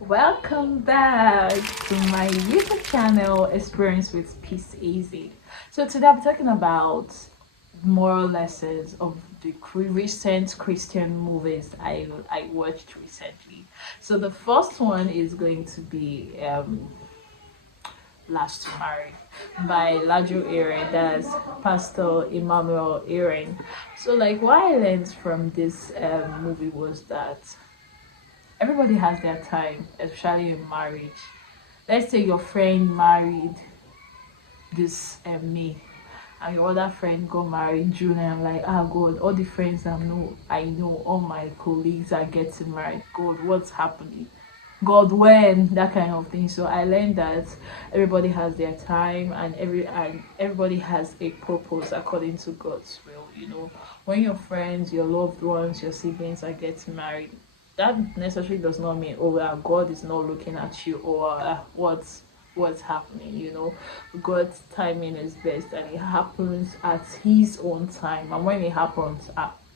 Welcome back to my YouTube channel, Experience with Peace Easy. So today I'm talking about moral lessons of the recent Christian movies I watched recently. So the first one is going to be Last to Marry by Lajo Aaron, that's Pastor Emmanuel Aaron. So like what I learned from this movie was that everybody has their time, especially in marriage. Let's say your friend married this May, and your other friend got married June, and I'm like, ah, God, all the friends I know, all my colleagues are getting married. God, what's happening? God, when? That kind of thing. So I learned that everybody has their time, and everybody has a purpose according to God's will. When your friends, your loved ones, your siblings are getting married, that necessarily does not mean, oh well, God is not looking at you, or what's happening. God's timing is best, and it happens at his own time. And when it happens,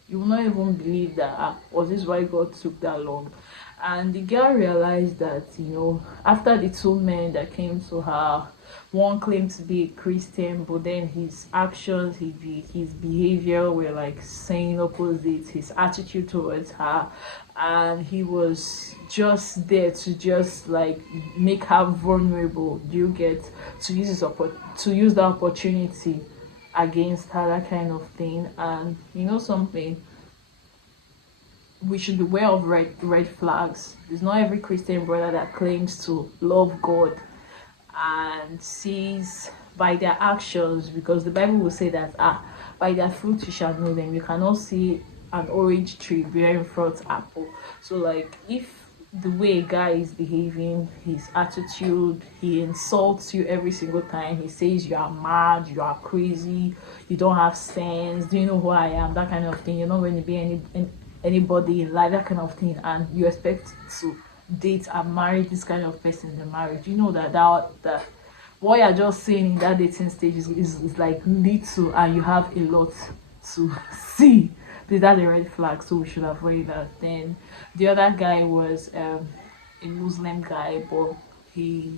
you will not even believe that, was this why God took that long? And the girl realized that, after the two men that came to her, one claimed to be a Christian, but then his actions, his behavior were like saying opposite, his attitude towards her, and he was just there to just like make her vulnerable. Do you get to use to use the opportunity against her, that kind of thing? And something, we should be aware of red flags. There's not every Christian brother that claims to love God and sees by their actions, because the Bible will say that by their fruit you shall know them. You cannot see an orange tree bearing fruit apple. So like, if the way a guy is behaving, his attitude, he insults you every single time, he says you are mad, you are crazy, you don't have sense, do you know who I am, that kind of thing, you're not going to be anybody in life, that kind of thing, and you expect to date and marry this kind of person in the marriage. You know that what you're just saying in that dating stage is like little, and you have a lot to see. That's a red flag, so we should avoid that. Then the other guy was a Muslim guy, but he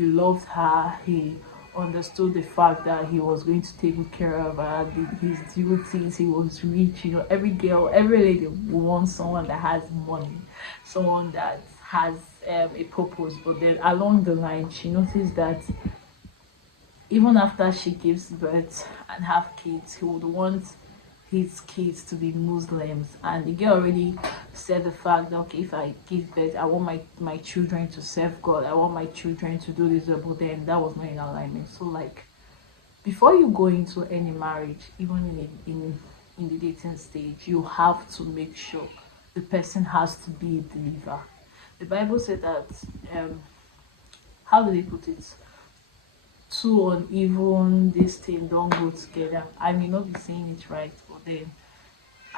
loved her. He understood the fact that he was going to take care of her, his duties. He was rich. Every girl, every lady wants someone that has money, someone that has a purpose. But then along the line, she noticed that even after she gives birth and have kids, he would want his kids to be Muslims. And the girl already said the fact that, okay, if I give birth, I want my children to serve God, I want my children to do this, but then that was not in alignment. So like, before you go into any marriage, even in the dating stage, you have to make sure the person has to be a believer. The Bible said that, how do they put it, two uneven this thing don't go together. I may not be saying it right, but then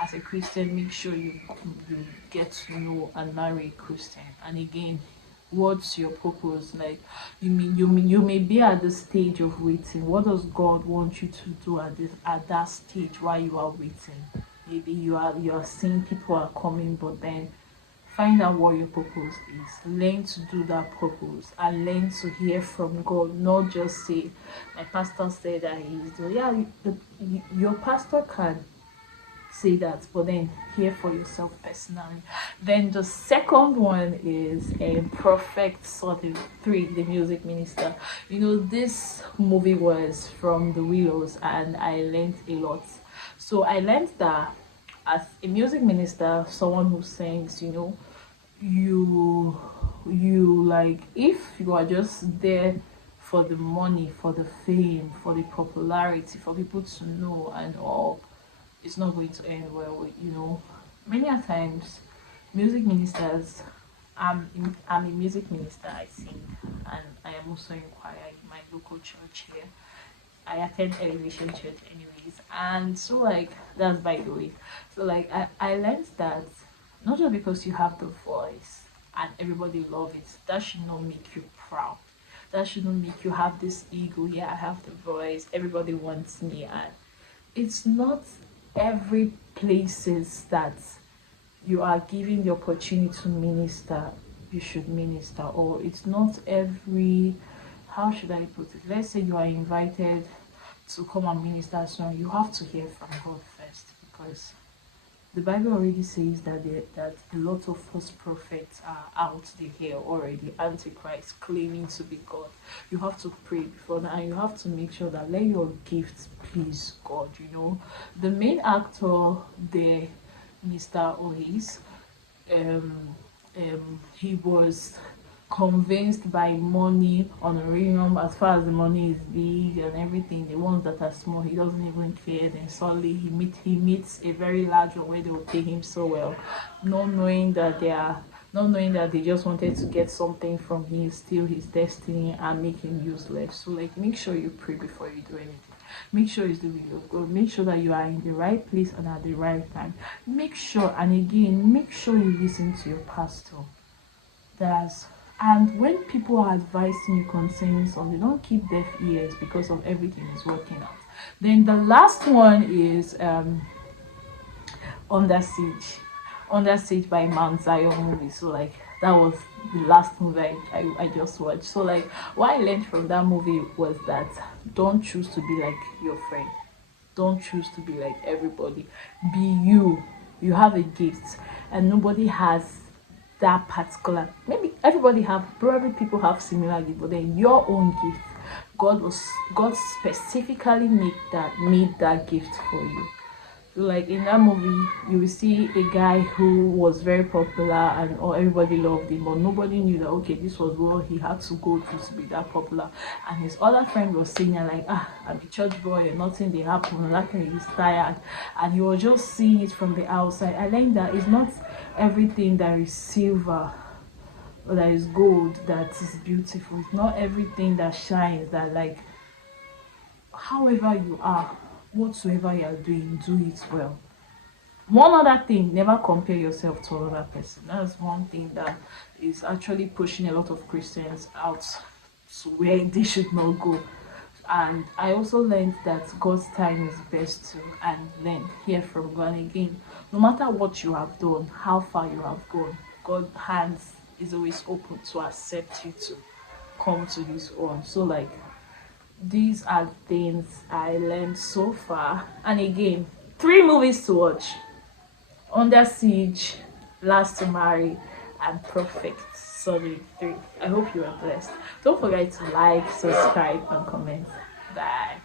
as a Christian, make sure you get to know and marry a Christian. And again, what's your purpose? Like, you may be at the stage of waiting. What does God want you to do at that stage while you are waiting? Maybe you are seeing people are coming, but then find out what your purpose is. Learn to do that purpose, and learn to hear from God. Not just say, my pastor said that he's doing. Yeah, your pastor can say that, but then hear for yourself personally. Then the second one is a Perfect Sort of 3, the music minister. This movie was from The Willows, and I learned a lot. So I learned that as a music minister, someone who sings, you like, if you are just there for the money, for the fame, for the popularity, for people to know and all, it's not going to end well with. Many a times music ministers, I'm a music minister, I sing, and I am also in choir in my local church here. I attend Elevation Church anyways, and so like, that's by the way. So like, I learned that not just because you have the voice and everybody love it, that should not make you proud. That shouldn't make you have this ego. Yeah, I have the voice, everybody wants me. And it's not every places that you are given the opportunity to minister you should minister, or it's not every, how should I put it, let's say you are invited to come and minister, so you have to hear from God first, because the Bible already says that that a lot of false prophets are out there already, antichrist claiming to be God. You have to pray before that, and you have to make sure that let your gifts please God. You know, the main actor there, Mr. Olis, he was convinced by money, honorarium, as far as the money is big and everything. The ones that are small, he doesn't even care. Then suddenly he meets a very large one where they will pay him so well, not knowing that they just wanted to get something from him, steal his destiny and make him useless. So like, make sure you pray before you do anything. Make sure it's the will of God. Make sure that you are in the right place and at the right time. Make sure, and again, make sure you listen to your pastor. And when people are advising you concerning something, don't keep deaf ears, because of everything is working out. Then the last one is Under Siege. Under Siege by Mount Zion movie. So like, that was the last movie I just watched. So like, what I learned from that movie was that don't choose to be like your friend. Don't choose to be like everybody. Be you. You have a gift, and nobody has that particular. Maybe everybody have, probably people have similar gift, but then your own gift, God specifically made that gift for you. So like in that movie, you will see a guy who was very popular and everybody loved him, but nobody knew that okay, this was what he had to go through to be that popular. And his other friend was saying like, I'm the church boy and nothing they happen, nothing is tired, and he was just seeing it from the outside. I learned that it's not everything that is silver or that is gold that is beautiful. It's not everything that shines that, like, however you are, whatsoever you are doing, do it well. One other thing, never compare yourself to another person. That's one thing that is actually pushing a lot of Christians out to where they should not go. And I also learned that God's time is best too, and then hear from God. And again, no matter what you have done, how far you have gone, God's hands is always open to accept you to come to his own. So like, these are things I learned so far. And again, 3 movies to watch: Under Siege, Last to Marry, and Perfect. Sorry, 3. I hope you are blessed. Don't forget to like, subscribe, and comment. Bye.